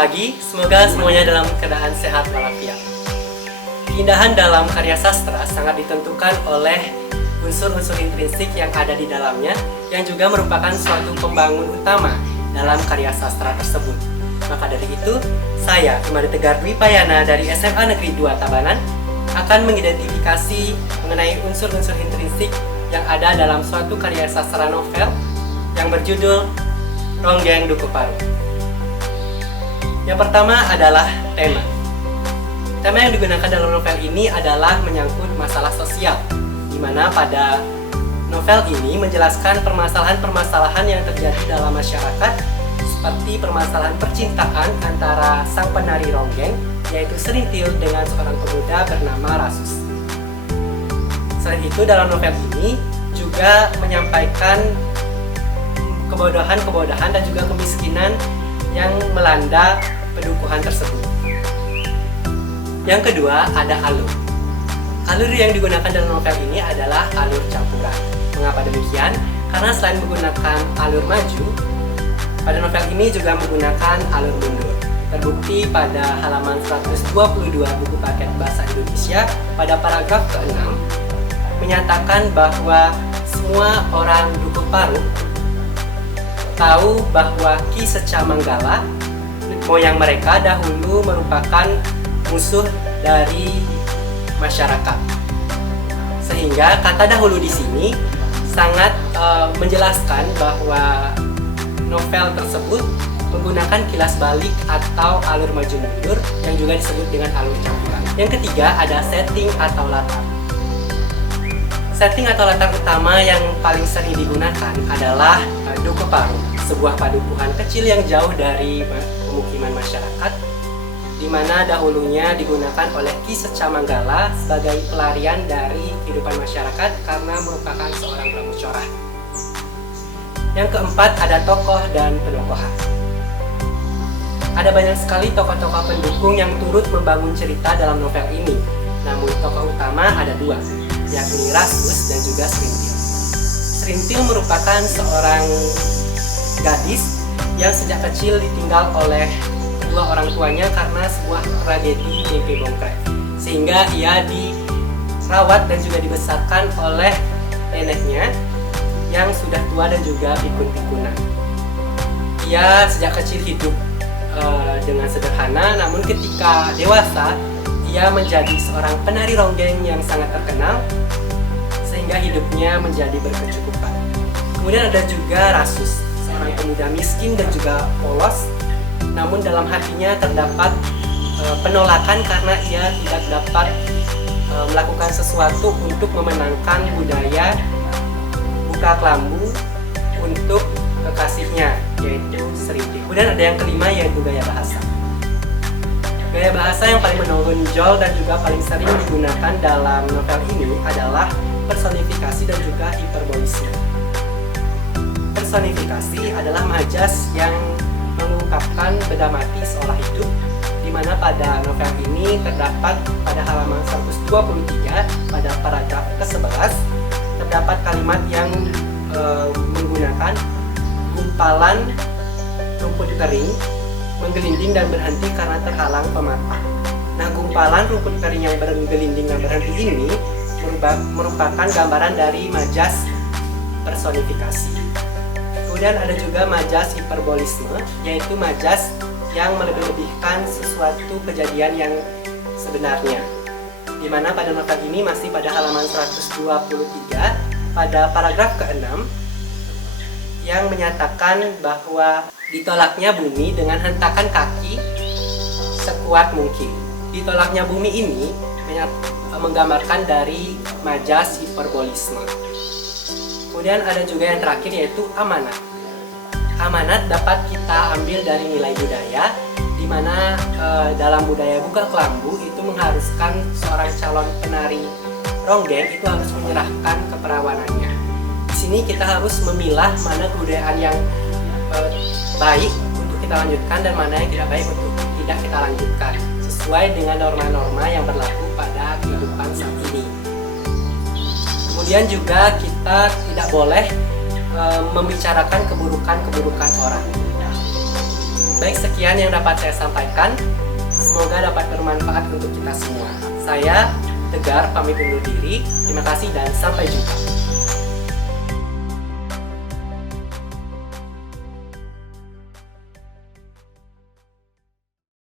pagi, semoga semuanya dalam keadaan sehat walafiat. Keindahan dalam karya sastra sangat ditentukan oleh unsur-unsur intrinsik yang ada di dalamnya, yang juga merupakan suatu pembangun utama dalam karya sastra tersebut. Maka dari itu, saya, Imade Tegar Dwi Payana dari SMA Negeri 2 Tabanan, akan mengidentifikasi mengenai unsur-unsur intrinsik yang ada dalam suatu karya sastra novel yang berjudul Ronggeng Dukuh Parut. Yang pertama adalah tema. Tema yang digunakan dalam novel ini adalah menyangkut masalah sosial, di mana pada novel ini menjelaskan permasalahan-permasalahan yang terjadi dalam masyarakat, seperti permasalahan percintaan antara sang penari ronggeng, yaitu Serintil, dengan seorang pemuda bernama Rasus. Selain itu, dalam novel ini juga menyampaikan kebodohan-kebodohan dan juga kemiskinan yang melanda pedukuhan tersebut. Yang kedua, ada alur. Alur yang digunakan dalam novel ini adalah alur campuran. Mengapa demikian? Karena selain menggunakan alur maju, pada novel ini juga menggunakan alur mundur. Terbukti pada halaman 122 buku paket bahasa Indonesia pada paragraf ke-6 menyatakan bahwa semua orang Dukuh Parut tahu bahwa Ki Seca Manggala, moyang mereka dahulu merupakan musuh dari masyarakat. Sehingga kata dahulu di sini sangat menjelaskan bahwa novel tersebut menggunakan kilas balik atau alur maju mundur yang juga disebut dengan alur campuran. Yang ketiga ada setting atau latar. Setting atau latar utama yang paling sering digunakan adalah Dukuh Parut, sebuah padukuhan kecil yang jauh dari pemukiman masyarakat, di mana dahulunya digunakan oleh Ki Seca Manggala sebagai pelarian dari kehidupan masyarakat karena merupakan seorang pramucorah. Yang keempat ada tokoh dan penokohan. Ada banyak sekali tokoh-tokoh pendukung yang turut membangun cerita dalam novel ini. Namun tokoh utama ada dua, yakni Rasus dan juga Serintil. Serintil merupakan seorang gadis yang sejak kecil ditinggal oleh kedua orang tuanya karena sebuah tragedi mimpi bongkar, sehingga ia dirawat dan juga dibesarkan oleh neneknya yang sudah tua dan juga pikun-pikunan. Ia sejak kecil hidup dengan sederhana, namun ketika dewasa ia menjadi seorang penari ronggeng yang sangat terkenal, sehingga hidupnya menjadi berkecukupan. Kemudian ada juga Rasus, seorang pemuda miskin dan juga polos, namun dalam hatinya terdapat penolakan karena ia tidak dapat melakukan sesuatu untuk memenangkan budaya buka kelambu untuk kekasihnya, yaitu Serintil. Kemudian ada yang kelima, yaitu gaya bahasa. Gaya bahasa yang paling menonjol dan juga paling sering digunakan dalam novel ini adalah personifikasi dan juga hiperbolisme. Personifikasi adalah majas yang mengungkapkan benda mati seolah hidup, di mana pada novel ini terdapat pada halaman 123 pada paragraf ke-11 terdapat kalimat yang menggunakan gumpalan rumput kering menggelinding dan berhenti karena terhalang pematah. Nah, gumpalan rumput kering yang bergelinding dan berhenti ini merupakan gambaran dari majas personifikasi. Kemudian ada juga majas hiperbolisme, yaitu majas yang melebih-lebihkan sesuatu kejadian yang sebenarnya. Di mana pada novel ini masih pada halaman 123 pada paragraf ke-6 yang menyatakan bahwa ditolaknya bumi dengan hentakan kaki sekuat mungkin. Ditolaknya bumi ini menggambarkan dari majas hiperbolisme. Kemudian ada juga yang terakhir, yaitu amanat. Amanat dapat kita ambil dari nilai budaya, di mana dalam budaya buka kelambu itu mengharuskan seorang calon penari ronggeng itu harus menyerahkan keperawanannya. Di sini kita harus memilah mana kebudayaan yang baik untuk kita lanjutkan dan mana yang tidak baik untuk tidak kita lanjutkan, sesuai dengan norma-norma yang berlaku pada kehidupan saat ini. Kemudian juga kita tidak boleh membicarakan keburukan-keburukan orang. Baik, sekian yang dapat saya sampaikan. Semoga dapat bermanfaat untuk kita semua. Saya, Tegar, pamit undur diri. Terima kasih dan sampai jumpa.